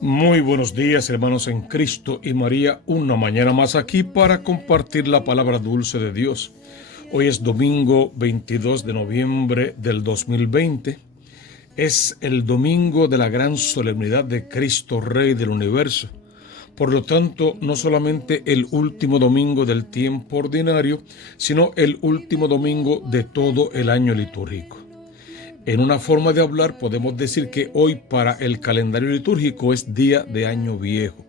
Muy buenos días, hermanos en Cristo y María, una mañana más aquí para compartir la palabra dulce de Dios. Hoy es domingo 22 de noviembre del 2020. Es el domingo de la gran solemnidad de Cristo Rey del universo. Por lo tanto, no solamente el último domingo del tiempo ordinario, sino el último domingo de todo el año litúrgico. En una forma de hablar podemos decir que hoy para el calendario litúrgico es día de Año Viejo.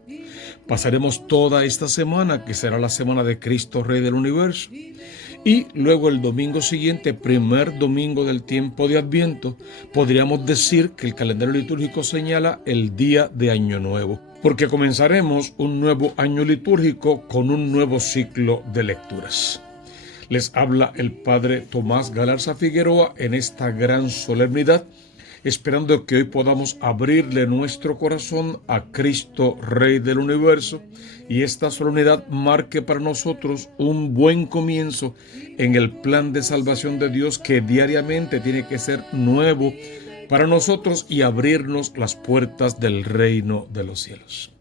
Pasaremos toda esta semana, que será la semana de Cristo Rey del universo, y luego el domingo siguiente, primer domingo del tiempo de Adviento, podríamos decir que el calendario litúrgico señala el día de Año Nuevo, porque comenzaremos un nuevo año litúrgico con un nuevo ciclo de lecturas. Les habla el Padre Tomás Galarza Figueroa en esta gran solemnidad, esperando que hoy podamos abrirle nuestro corazón a Cristo Rey del universo y esta solemnidad marque para nosotros un buen comienzo en el plan de salvación de Dios que diariamente tiene que ser nuevo para nosotros y abrirnos las puertas del reino de los cielos.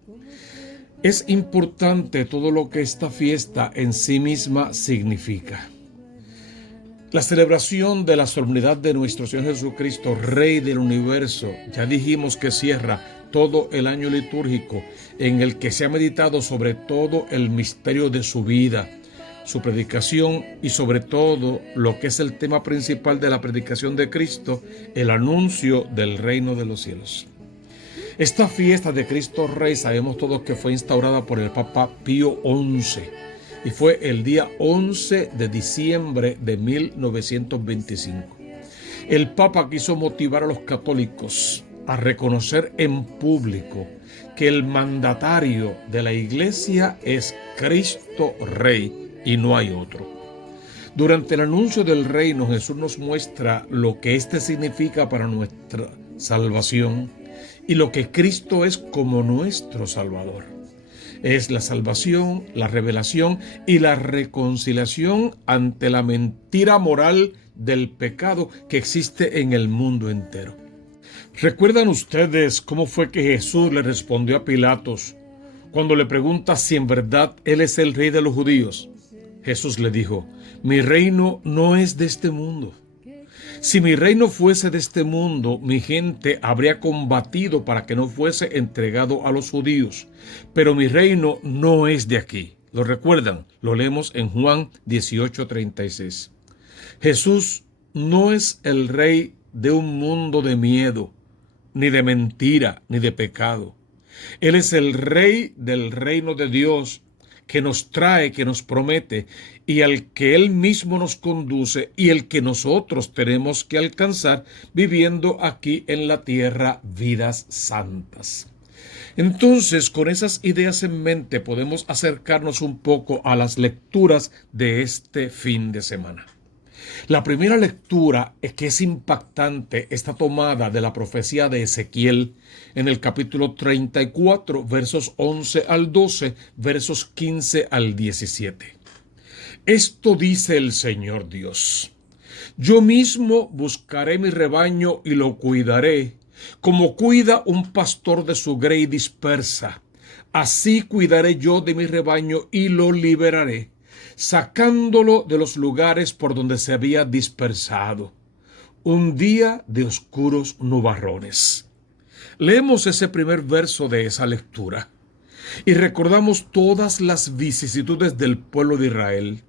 Es importante todo lo que esta fiesta en sí misma significa. La celebración de la solemnidad de nuestro Señor Jesucristo, Rey del universo, ya dijimos que cierra todo el año litúrgico en el que se ha meditado sobre todo el misterio de su vida, su predicación y sobre todo lo que es el tema principal de la predicación de Cristo, el anuncio del reino de los cielos. Esta fiesta de Cristo Rey sabemos todos que fue instaurada por el Papa Pío XI y fue el día 11 de diciembre de 1925. El Papa quiso motivar a los católicos a reconocer en público que el mandatario de la Iglesia es Cristo Rey y no hay otro. Durante el anuncio del reino, Jesús nos muestra lo que éste significa para nuestra salvación y lo que Cristo es como nuestro Salvador. Es la salvación, la revelación y la reconciliación ante la mentira moral del pecado que existe en el mundo entero. ¿Recuerdan ustedes cómo fue que Jesús le respondió a Pilatos cuando le pregunta si en verdad Él es el Rey de los judíos? Jesús le dijo: mi reino no es de este mundo. Si mi reino fuese de este mundo, mi gente habría combatido para que no fuese entregado a los judíos. Pero mi reino no es de aquí. ¿Lo recuerdan? Lo leemos en Juan 18:36. Jesús no es el rey de un mundo de miedo, ni de mentira, ni de pecado. Él es el rey del reino de Dios, que nos trae, que nos promete, y al que Él mismo nos conduce y el que nosotros tenemos que alcanzar viviendo aquí en la tierra vidas santas. Entonces, con esas ideas en mente, podemos acercarnos un poco a las lecturas de este fin de semana. La primera lectura es que es impactante, está tomada de la profecía de Ezequiel en el capítulo 34, versos 11 al 12, versos 15 al 17. Esto dice el Señor Dios: yo mismo buscaré mi rebaño y lo cuidaré, como cuida un pastor de su grey dispersa. Así cuidaré yo de mi rebaño y lo liberaré, sacándolo de los lugares por donde se había dispersado. Un día de oscuros nubarrones. Leemos ese primer verso de esa lectura y recordamos todas las vicisitudes del pueblo de Israel.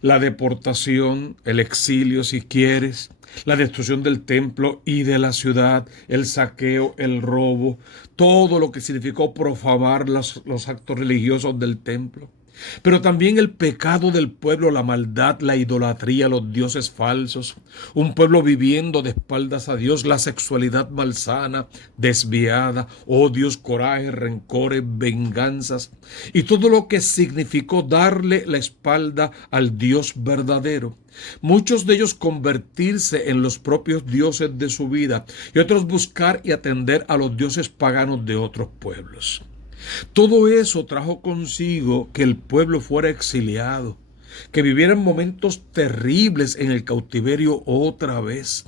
La deportación, el exilio si quieres, la destrucción del templo y de la ciudad, el saqueo, el robo, todo lo que significó profanar los actos religiosos del templo. Pero también el pecado del pueblo, la maldad, la idolatría, los dioses falsos, un pueblo viviendo de espaldas a Dios, la sexualidad malsana, desviada, odios, corajes, rencores, venganzas y todo lo que significó darle la espalda al Dios verdadero. Muchos de ellos convertirse en los propios dioses de su vida y otros buscar y atender a los dioses paganos de otros pueblos. Todo eso trajo consigo que el pueblo fuera exiliado, que vivieran momentos terribles en el cautiverio otra vez,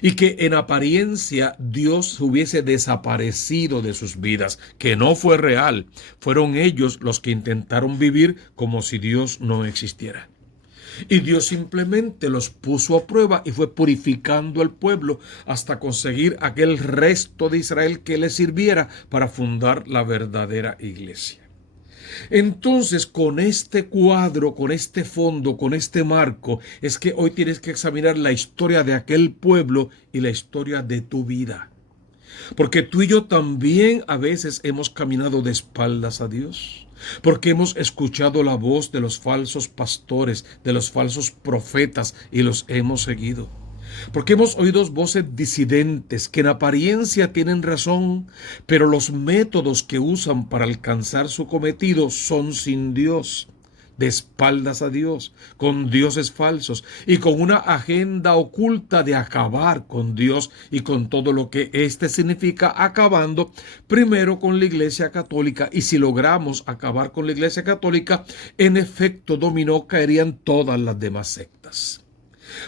y que en apariencia Dios hubiese desaparecido de sus vidas, que no fue real. Fueron ellos los que intentaron vivir como si Dios no existiera. Y Dios simplemente los puso a prueba y fue purificando al pueblo hasta conseguir aquel resto de Israel que le sirviera para fundar la verdadera iglesia. Entonces, con este cuadro, con este fondo, con este marco, es que hoy tienes que examinar la historia de aquel pueblo y la historia de tu vida. Porque tú y yo también a veces hemos caminado de espaldas a Dios. Porque hemos escuchado la voz de los falsos pastores, de los falsos profetas y los hemos seguido. Porque hemos oído voces disidentes que en apariencia tienen razón, pero los métodos que usan para alcanzar su cometido son sin Dios, de espaldas a Dios, con dioses falsos y con una agenda oculta de acabar con Dios y con todo lo que éste significa, acabando primero con la Iglesia Católica. Y si logramos acabar con la Iglesia Católica, en efecto dominó, caerían todas las demás sectas.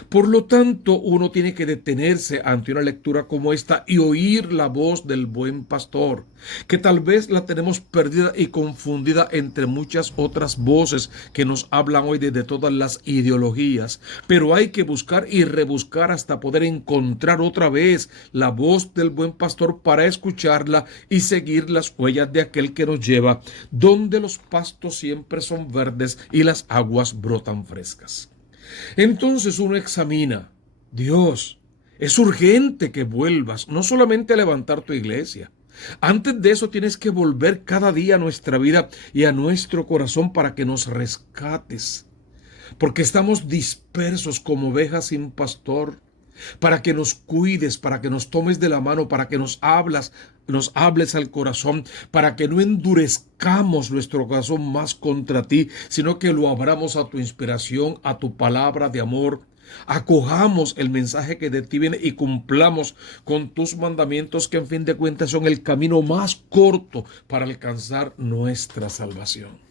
Por lo tanto, uno tiene que detenerse ante una lectura como esta y oír la voz del buen pastor, que tal vez la tenemos perdida y confundida entre muchas otras voces que nos hablan hoy desde todas las ideologías, pero hay que buscar y rebuscar hasta poder encontrar otra vez la voz del buen pastor para escucharla y seguir las huellas de aquel que nos lleva donde los pastos siempre son verdes y las aguas brotan frescas. Entonces uno examina, Dios, es urgente que vuelvas, no solamente a levantar tu iglesia. Antes de eso tienes que volver cada día a nuestra vida y a nuestro corazón para que nos rescates. Porque estamos dispersos como ovejas sin pastor. Para que nos cuides, para que nos tomes de la mano, para que nos hables al corazón, para que no endurezcamos nuestro corazón más contra ti, sino que lo abramos a tu inspiración, a tu palabra de amor. Acojamos el mensaje que de ti viene y cumplamos con tus mandamientos, que en fin de cuentas son el camino más corto para alcanzar nuestra salvación.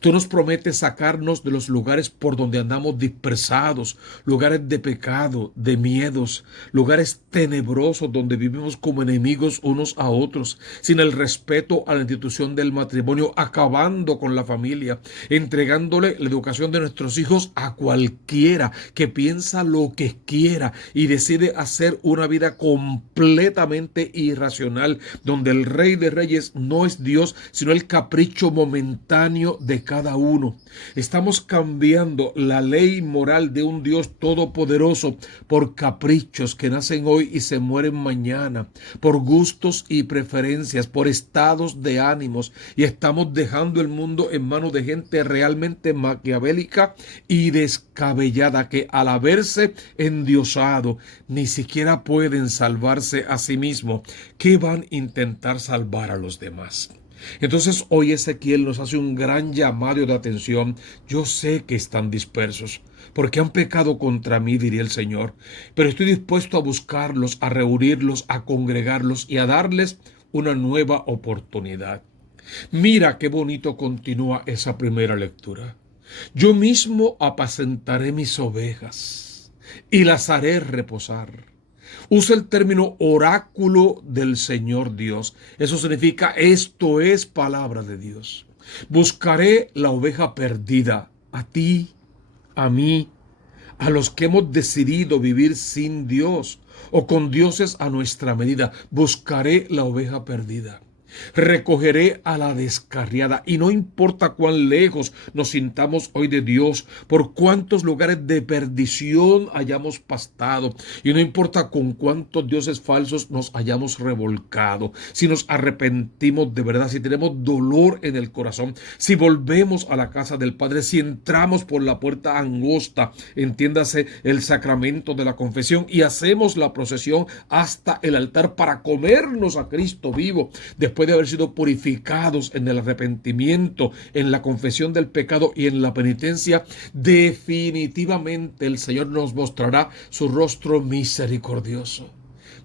Tú nos prometes sacarnos de los lugares por donde andamos dispersados, lugares de pecado, de miedos, lugares tenebrosos donde vivimos como enemigos unos a otros, sin el respeto a la institución del matrimonio, acabando con la familia, entregándole la educación de nuestros hijos a cualquiera que piensa lo que quiera y decide hacer una vida completamente irracional, donde el Rey de Reyes no es Dios, sino el capricho momentáneo de cada uno. Estamos cambiando la ley moral de un Dios todopoderoso por caprichos que nacen hoy y se mueren mañana, por gustos y preferencias, por estados de ánimos, y estamos dejando el mundo en manos de gente realmente maquiavélica y descabellada, que al haberse endiosado ni siquiera pueden salvarse a sí mismos, que van a intentar salvar a los demás. Entonces hoy Ezequiel nos hace un gran llamado de atención. Yo sé que están dispersos, porque han pecado contra mí, diría el Señor, pero estoy dispuesto a buscarlos, a reunirlos, a congregarlos y a darles una nueva oportunidad. Mira qué bonito continúa esa primera lectura. Yo mismo apacentaré mis ovejas y las haré reposar. Usa el término oráculo del Señor Dios. Eso significa, esto es palabra de Dios. Buscaré la oveja perdida, a ti, a mí, a los que hemos decidido vivir sin Dios o con dioses a nuestra medida. Buscaré la oveja perdida. Recogeré a la descarriada, y no importa cuán lejos nos sintamos hoy de Dios, por cuántos lugares de perdición hayamos pastado, y no importa con cuántos dioses falsos nos hayamos revolcado, si nos arrepentimos de verdad, si tenemos dolor en el corazón, si volvemos a la casa del Padre, si entramos por la puerta angosta, entiéndase el sacramento de la confesión, y hacemos la procesión hasta el altar para comernos a Cristo vivo, después de haber sido purificados en el arrepentimiento, en la confesión del pecado y en la penitencia, definitivamente el Señor nos mostrará su rostro misericordioso.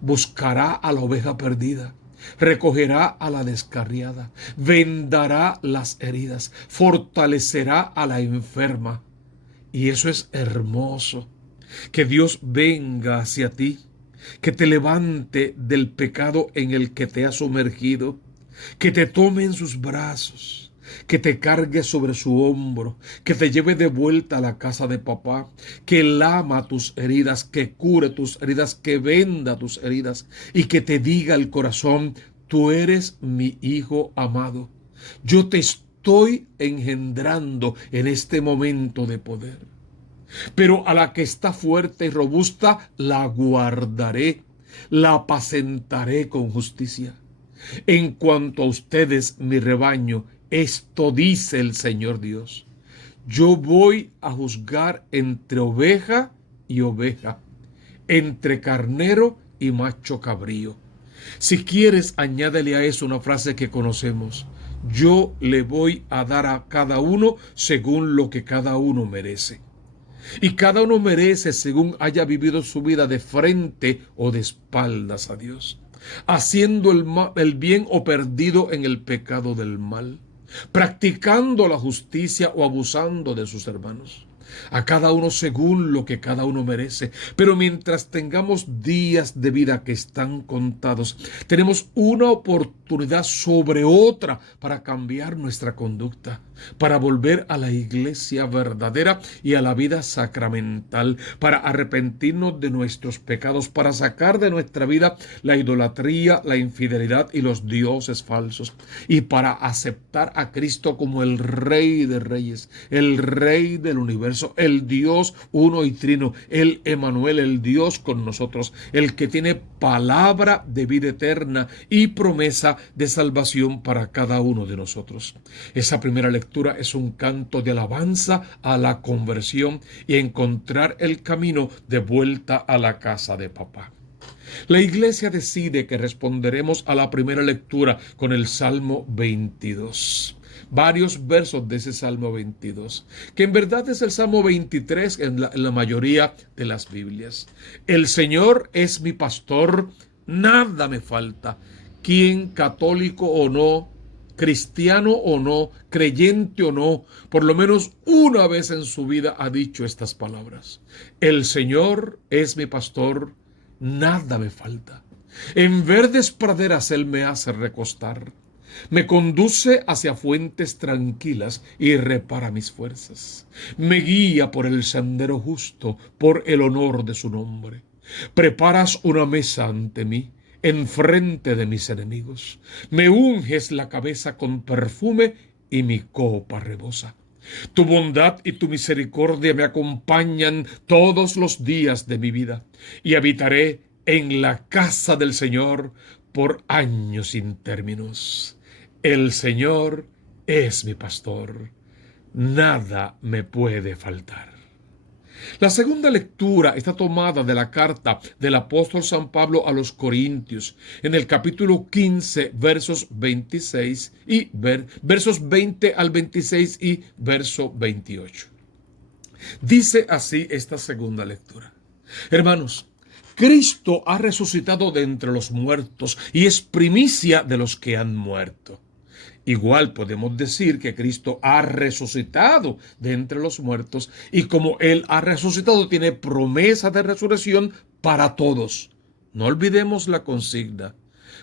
Buscará a la oveja perdida, recogerá a la descarriada, vendará las heridas, fortalecerá a la enferma. Y eso es hermoso, que Dios venga hacia ti que te levante del pecado en el que te has sumergido, que te tome en sus brazos, que te cargue sobre su hombro, que te lleve de vuelta a la casa de papá, que lama tus heridas, que cure tus heridas, que venda tus heridas y que te diga al corazón: tú eres mi hijo amado. Yo te estoy engendrando en este momento de poder. Pero a la que está fuerte y robusta la guardaré, la apacentaré con justicia. En cuanto a ustedes, mi rebaño, esto dice el Señor Dios: yo voy a juzgar entre oveja y oveja, entre carnero y macho cabrío. Si quieres, añádele a eso una frase que conocemos: yo le voy a dar a cada uno según lo que cada uno merece. Y cada uno merece según haya vivido su vida, de frente o de espaldas a Dios, haciendo el bien o perdido en el pecado del mal, practicando la justicia o abusando de sus hermanos. A cada uno según lo que cada uno merece. Pero mientras tengamos días de vida que están contados, tenemos una oportunidad sobre otra para cambiar nuestra conducta, para volver a la iglesia verdadera y a la vida sacramental, para arrepentirnos de nuestros pecados, para sacar de nuestra vida la idolatría, la infidelidad y los dioses falsos, y para aceptar a Cristo como el Rey de Reyes, el Rey del universo, el Dios uno y trino, el Emanuel, el Dios con nosotros, el que tiene palabra de vida eterna y promesa de salvación para cada uno de nosotros. Esa primera lectura es un canto de alabanza a la conversión y encontrar el camino de vuelta a la casa de papá. La iglesia decide que responderemos a la primera lectura con el Salmo 22. Varios versos de ese Salmo 22, que en verdad es el Salmo 23 en la mayoría de las Biblias. El Señor es mi pastor, nada me falta. Quien, católico o no, cristiano o no, creyente o no, por lo menos una vez en su vida ha dicho estas palabras: el Señor es mi pastor, nada me falta. En verdes praderas Él me hace recostar. Me conduce hacia fuentes tranquilas y repara mis fuerzas. Me guía por el sendero justo, por el honor de su nombre. Preparas una mesa ante mí, enfrente de mis enemigos. Me unges la cabeza con perfume y mi copa rebosa. Tu bondad y tu misericordia me acompañan todos los días de mi vida, y habitaré en la casa del Señor por años sin términos. El Señor es mi pastor, nada me puede faltar. La segunda lectura está tomada de la carta del apóstol San Pablo a los Corintios, en el capítulo 15, versos 26 y versos 20 al 26 y verso 28. Dice así esta segunda lectura: hermanos, Cristo ha resucitado de entre los muertos y es primicia de los que han muerto. Igual podemos decir que Cristo ha resucitado de entre los muertos, y como Él ha resucitado, tiene promesa de resurrección para todos. No olvidemos la consigna: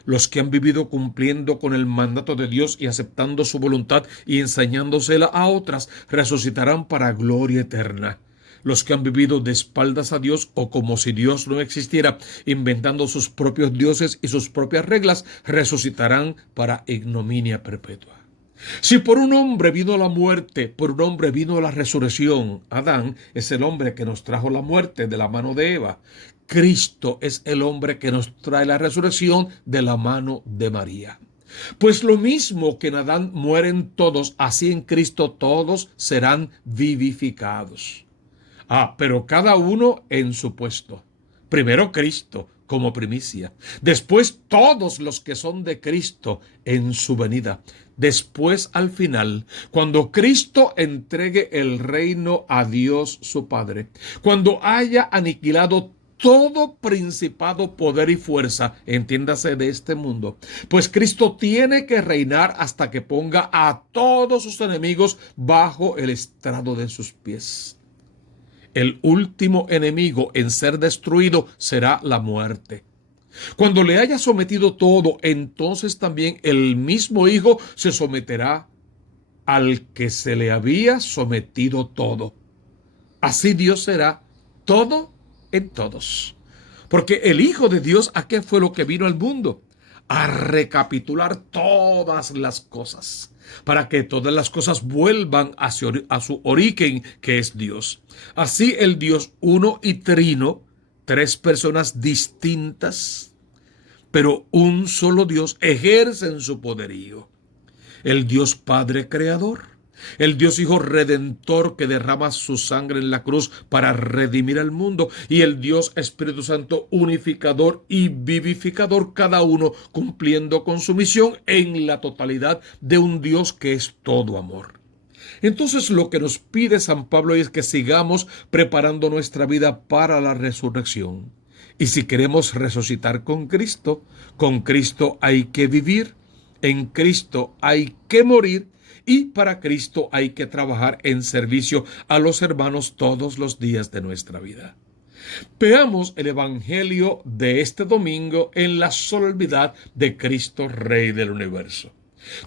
los que han vivido cumpliendo con el mandato de Dios y aceptando su voluntad y enseñándosela a otras, resucitarán para gloria eterna. Los que han vivido de espaldas a Dios o como si Dios no existiera, inventando sus propios dioses y sus propias reglas, resucitarán para ignominia perpetua. Si por un hombre vino la muerte, por un hombre vino la resurrección. Adán es el hombre que nos trajo la muerte de la mano de Eva. Cristo es el hombre que nos trae la resurrección de la mano de María. Pues lo mismo que en Adán mueren todos, así en Cristo todos serán vivificados. Pero cada uno en su puesto. Primero Cristo como primicia. Después todos los que son de Cristo en su venida. Después, al final, cuando Cristo entregue el reino a Dios su Padre. Cuando haya aniquilado todo principado, poder y fuerza, entiéndase, de este mundo, pues Cristo tiene que reinar hasta que ponga a todos sus enemigos bajo el estrado de sus pies. El último enemigo en ser destruido será la muerte. Cuando le haya sometido todo, entonces también el mismo Hijo se someterá al que se le había sometido todo. Así Dios será todo en todos. Porque el Hijo de Dios, ¿a qué fue lo que vino al mundo? A recapitular todas las cosas, para que todas las cosas vuelvan a su origen, que es Dios. Así el Dios uno y trino, tres personas distintas, pero un solo Dios, ejercen su poderío. El Dios Padre Creador, el Dios Hijo Redentor que derrama su sangre en la cruz para redimir al mundo, y el Dios Espíritu Santo unificador y vivificador, cada uno cumpliendo con su misión en la totalidad de un Dios que es todo amor. Entonces lo que nos pide San Pablo es que sigamos preparando nuestra vida para la resurrección. Y si queremos resucitar con Cristo hay que vivir, en Cristo hay que morir, y para Cristo hay que trabajar en servicio a los hermanos todos los días de nuestra vida. Veamos el Evangelio de este domingo en la solemnidad de Cristo Rey del Universo.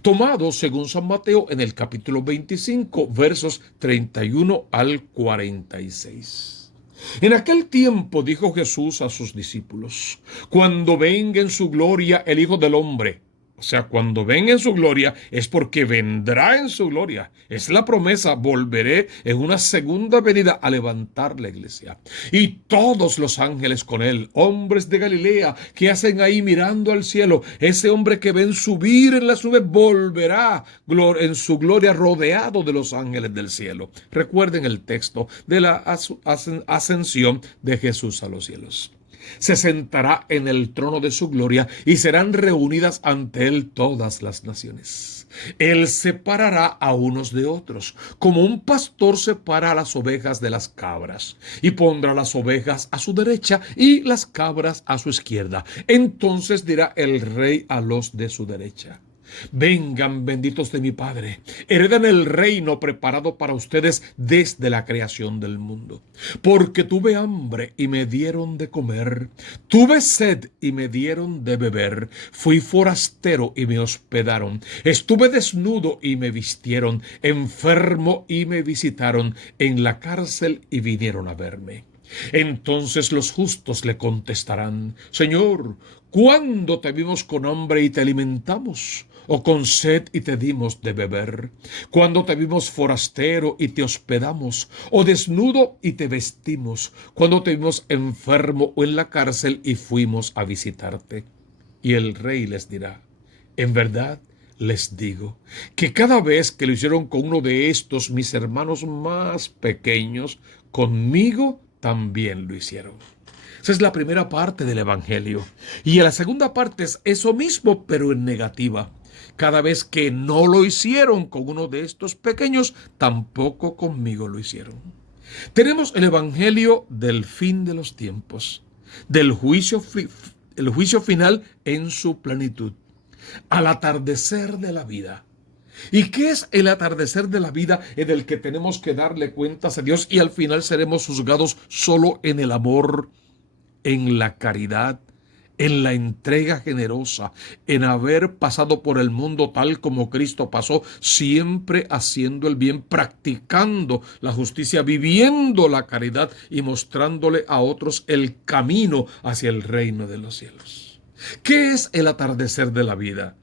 Tomado según San Mateo en el capítulo 25, versos 31 al 46. En aquel tiempo dijo Jesús a sus discípulos: cuando venga en su gloria el Hijo del Hombre, o sea, cuando venga en su gloria, es porque vendrá en su gloria. Es la promesa: volveré en una segunda venida a levantar la iglesia. Y todos los ángeles con él, hombres de Galilea, ¿qué hacen ahí mirando al cielo? Ese hombre que ven subir en las nubes volverá en su gloria rodeado de los ángeles del cielo. Recuerden el texto de la ascensión de Jesús a los cielos. Se sentará en el trono de su gloria y serán reunidas ante él todas las naciones. Él separará a unos de otros, como un pastor separa a las ovejas de las cabras, y pondrá las ovejas a su derecha y las cabras a su izquierda. Entonces dirá el rey a los de su derecha: vengan, benditos de mi Padre, heredan el reino preparado para ustedes desde la creación del mundo. Porque tuve hambre y me dieron de comer, tuve sed y me dieron de beber, fui forastero y me hospedaron, estuve desnudo y me vistieron, enfermo y me visitaron, en la cárcel y vinieron a verme. Entonces los justos le contestarán: Señor, ¿cuándo te vimos con hambre y te alimentamos? ¿O con sed y te dimos de beber? ¿Cuándo te vimos forastero y te hospedamos? ¿O desnudo y te vestimos? ¿Cuándo te vimos enfermo o en la cárcel y fuimos a visitarte? Y el rey les dirá: en verdad les digo que cada vez que lo hicieron con uno de estos mis hermanos más pequeños, conmigo también lo hicieron. Esa es la primera parte del Evangelio. Y la segunda parte es eso mismo, pero en negativa. Cada vez que no lo hicieron con uno de estos pequeños, tampoco conmigo lo hicieron. Tenemos el Evangelio del fin de los tiempos, del juicio final en su plenitud, al atardecer de la vida. ¿Y qué es el atardecer de la vida en el que tenemos que darle cuentas a Dios y al final seremos juzgados solo en el amor, en la caridad, en la entrega generosa, en haber pasado por el mundo tal como Cristo pasó, siempre haciendo el bien, practicando la justicia, viviendo la caridad y mostrándole a otros el camino hacia el reino de los cielos? ¿Qué es el atardecer de la vida?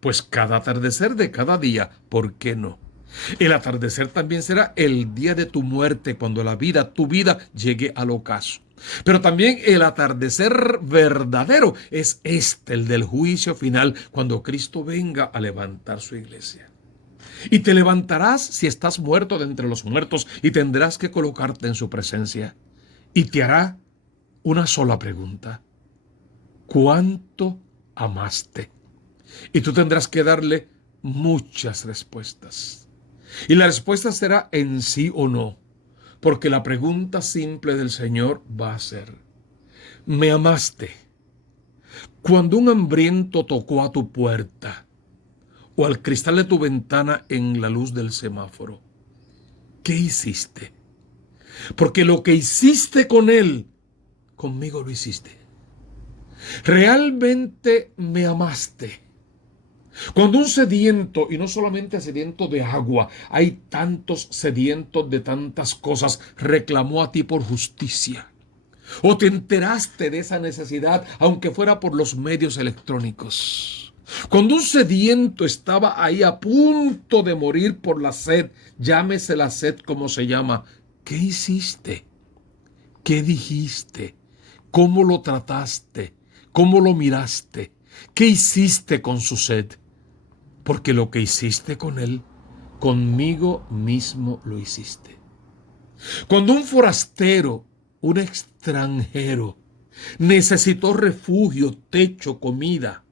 Pues cada atardecer de cada día, ¿por qué no? El atardecer también será el día de tu muerte, cuando tu vida llegue al ocaso. Pero también el atardecer verdadero es el del juicio final, cuando Cristo venga a levantar su iglesia. Y te levantarás si estás muerto de entre los muertos y tendrás que colocarte en su presencia. Y te hará una sola pregunta: ¿cuánto amaste? Y tú tendrás que darle muchas respuestas. Y la respuesta será en sí o no, porque la pregunta simple del Señor va a ser: ¿me amaste? Cuando un hambriento tocó a tu puerta o al cristal de tu ventana en la luz del semáforo, ¿qué hiciste? porque lo que hiciste con él, conmigo lo hiciste. Realmente me amaste. Cuando un sediento, y no solamente sediento de agua, hay tantos sedientos de tantas cosas, reclamó a ti por justicia, o te enteraste de esa necesidad, aunque fuera por los medios electrónicos. Cuando un sediento estaba ahí a punto de morir por la sed, llámese la sed como se llama, ¿qué hiciste? ¿Qué dijiste? ¿Cómo lo trataste? ¿Cómo lo miraste? ¿Qué hiciste con su sed? Porque lo que hiciste con él, conmigo mismo lo hiciste. Cuando un forastero, un extranjero, necesitó refugio, techo, comida,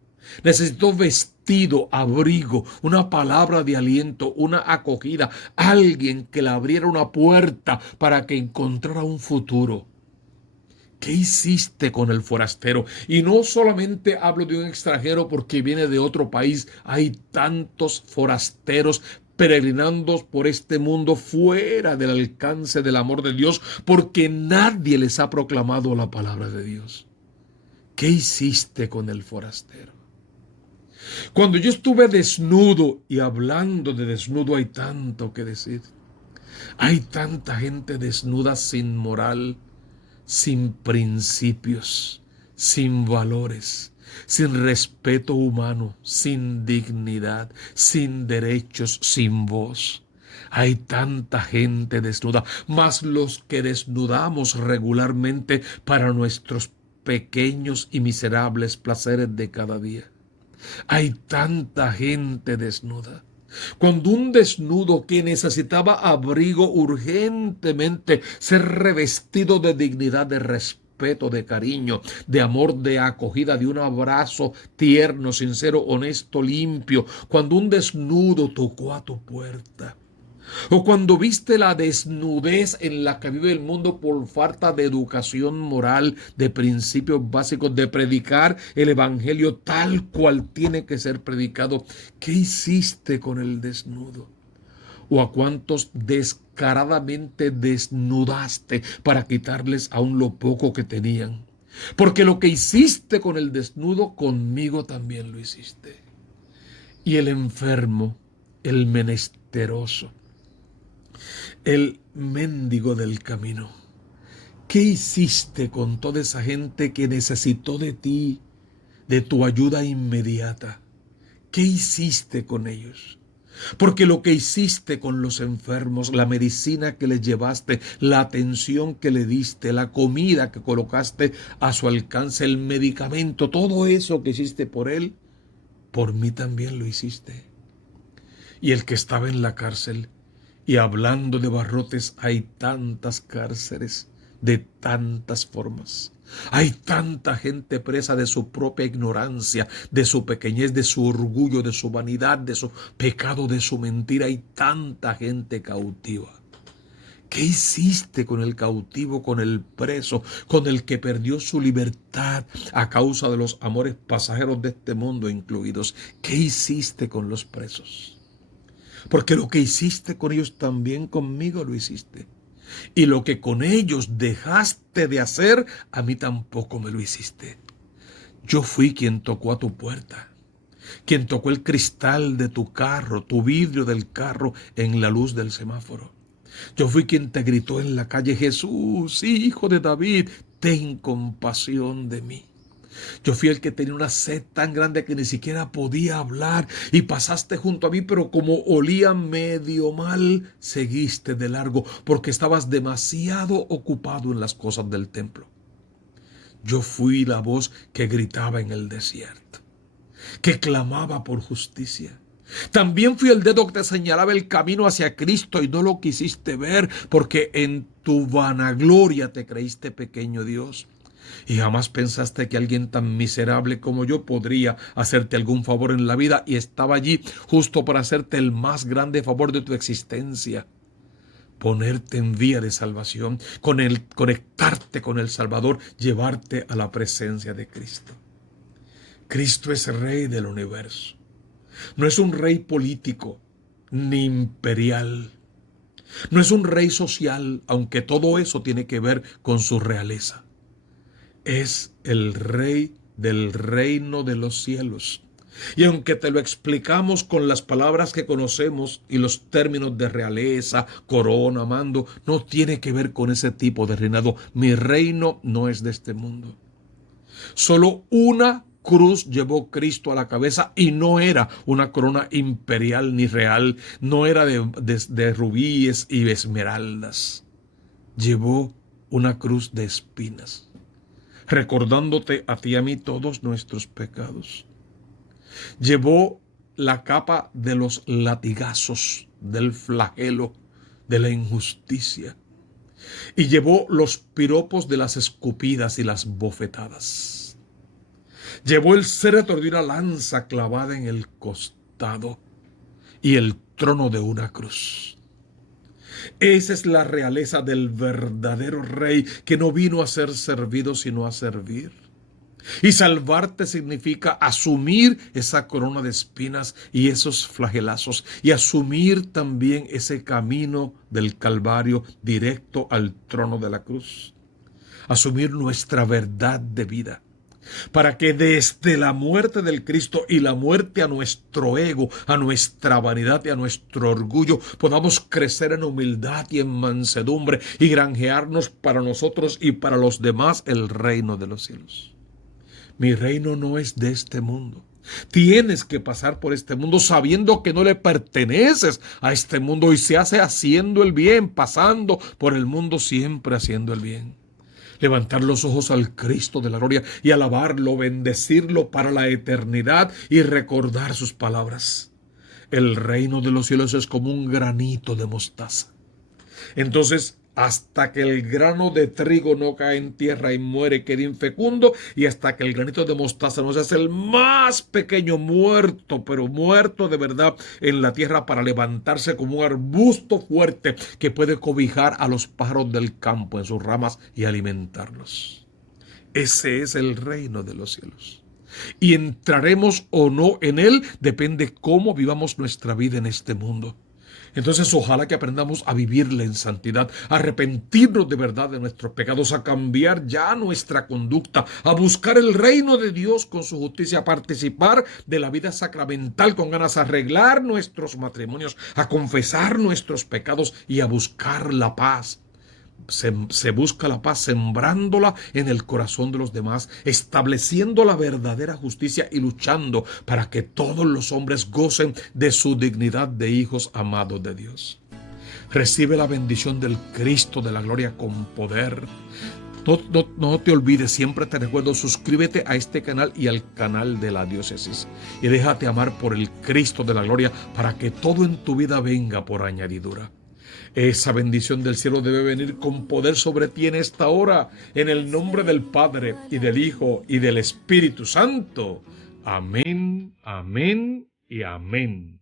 necesitó vestido, abrigo, una palabra de aliento, una acogida, alguien que le abriera una puerta para que encontrara un futuro. ¿Qué hiciste con el forastero? Y no solamente hablo de un extranjero porque viene de otro país. Hay tantos forasteros peregrinando por este mundo fuera del alcance del amor de Dios porque nadie les ha proclamado la palabra de Dios. ¿Qué hiciste con el forastero? Cuando yo estuve desnudo, y hablando de desnudo hay tanto que decir. Hay tanta gente desnuda sin moral, sin principios, sin valores, sin respeto humano, sin dignidad, sin derechos, sin voz. Hay tanta gente desnuda, más los que desnudamos regularmente para nuestros pequeños y miserables placeres de cada día. Hay tanta gente desnuda. Cuando un desnudo que necesitaba abrigo urgentemente, ser revestido de dignidad, de respeto, de cariño, de amor, de acogida, de un abrazo tierno, sincero, honesto, limpio, cuando un desnudo tocó a tu puerta, o cuando viste la desnudez en la que vive el mundo por falta de educación moral, de principios básicos, de predicar el evangelio tal cual tiene que ser predicado, ¿qué hiciste con el desnudo? ¿O a cuántos descaradamente desnudaste para quitarles aún lo poco que tenían? Porque lo que hiciste con el desnudo, conmigo también lo hiciste. Y el enfermo, el menesteroso, el mendigo del camino, ¿qué hiciste con toda esa gente que necesitó de ti, de tu ayuda inmediata? ¿Qué hiciste con ellos? Porque lo que hiciste con los enfermos, la medicina que les llevaste, la atención que le diste, la comida que colocaste a su alcance, el medicamento, todo eso que hiciste por él, por mí también lo hiciste. Y el que estaba en la cárcel, y hablando de barrotes, hay tantas cárceles de tantas formas. Hay tanta gente presa de su propia ignorancia, de su pequeñez, de su orgullo, de su vanidad, de su pecado, de su mentira. Hay tanta gente cautiva. ¿Qué hiciste con el cautivo, con el preso, con el que perdió su libertad a causa de los amores pasajeros de este mundo incluidos? ¿Qué hiciste con los presos? Porque lo que hiciste con ellos también conmigo lo hiciste. Y lo que con ellos dejaste de hacer, a mí tampoco me lo hiciste. Yo fui quien tocó a tu puerta, quien tocó el cristal de tu carro, tu vidrio del carro en la luz del semáforo. Yo fui quien te gritó en la calle: Jesús, hijo de David, ten compasión de mí. Yo fui el que tenía una sed tan grande que ni siquiera podía hablar, y pasaste junto a mí, pero como olía medio mal, seguiste de largo porque estabas demasiado ocupado en las cosas del templo. Yo fui la voz que gritaba en el desierto, que clamaba por justicia. También fui el dedo que te señalaba el camino hacia Cristo y no lo quisiste ver porque en tu vanagloria te creíste pequeño, Dios. Y jamás pensaste que alguien tan miserable como yo podría hacerte algún favor en la vida, y estaba allí justo para hacerte el más grande favor de tu existencia: ponerte en vía de salvación, conectarte con el Salvador, llevarte a la presencia de Cristo. Cristo es Rey del universo. No es un rey político ni imperial. No es un rey social, aunque todo eso tiene que ver con su realeza. Es el rey del reino de los cielos. Y aunque te lo explicamos con las palabras que conocemos y los términos de realeza, corona, mando, no tiene que ver con ese tipo de reinado. Mi reino no es de este mundo. Solo una cruz llevó Cristo a la cabeza y no era una corona imperial ni real, no era de rubíes y esmeraldas. Llevó una cruz de espinas, recordándote a ti y a mí todos nuestros pecados. Llevó la capa de los latigazos, del flagelo, de la injusticia. Y llevó los piropos de las escupidas y las bofetadas. Llevó el cetro de una lanza clavada en el costado y el trono de una cruz. Esa es la realeza del verdadero rey, que no vino a ser servido sino a servir. Y salvarte significa asumir esa corona de espinas y esos flagelazos, y asumir también ese camino del Calvario directo al trono de la cruz. Asumir nuestra verdad de vida, para que desde la muerte del Cristo y la muerte a nuestro ego, a nuestra vanidad y a nuestro orgullo, podamos crecer en humildad y en mansedumbre y granjearnos para nosotros y para los demás el reino de los cielos. Mi reino no es de este mundo. Tienes que pasar por este mundo sabiendo que no le perteneces a este mundo, y se hace haciendo el bien, pasando por el mundo siempre haciendo el bien. Levantar los ojos al Cristo de la gloria y alabarlo, bendecirlo para la eternidad y recordar sus palabras. El reino de los cielos es como un granito de mostaza. Entonces, hasta que el grano de trigo no cae en tierra y muere, queda infecundo, y hasta que el granito de mostaza no se hace el más pequeño, muerto, pero muerto de verdad en la tierra, para levantarse como un arbusto fuerte que puede cobijar a los pájaros del campo en sus ramas y alimentarlos. Ese es el reino de los cielos. Y entraremos o no en él depende cómo vivamos nuestra vida en este mundo. Entonces, ojalá que aprendamos a vivirla en santidad, a arrepentirnos de verdad de nuestros pecados, a cambiar ya nuestra conducta, a buscar el reino de Dios con su justicia, a participar de la vida sacramental con ganas, a arreglar nuestros matrimonios, a confesar nuestros pecados y a buscar la paz. Se busca la paz sembrándola en el corazón de los demás, estableciendo la verdadera justicia y luchando para que todos los hombres gocen de su dignidad de hijos amados de Dios. Recibe la bendición del Cristo de la gloria con poder. No te olvides, siempre te recuerdo, suscríbete a este canal y al canal de la diócesis. Y déjate amar por el Cristo de la gloria para que todo en tu vida venga por añadidura. Esa bendición del cielo debe venir con poder sobre ti en esta hora, en el nombre del Padre, y del Hijo, y del Espíritu Santo. Amén, amén y amén.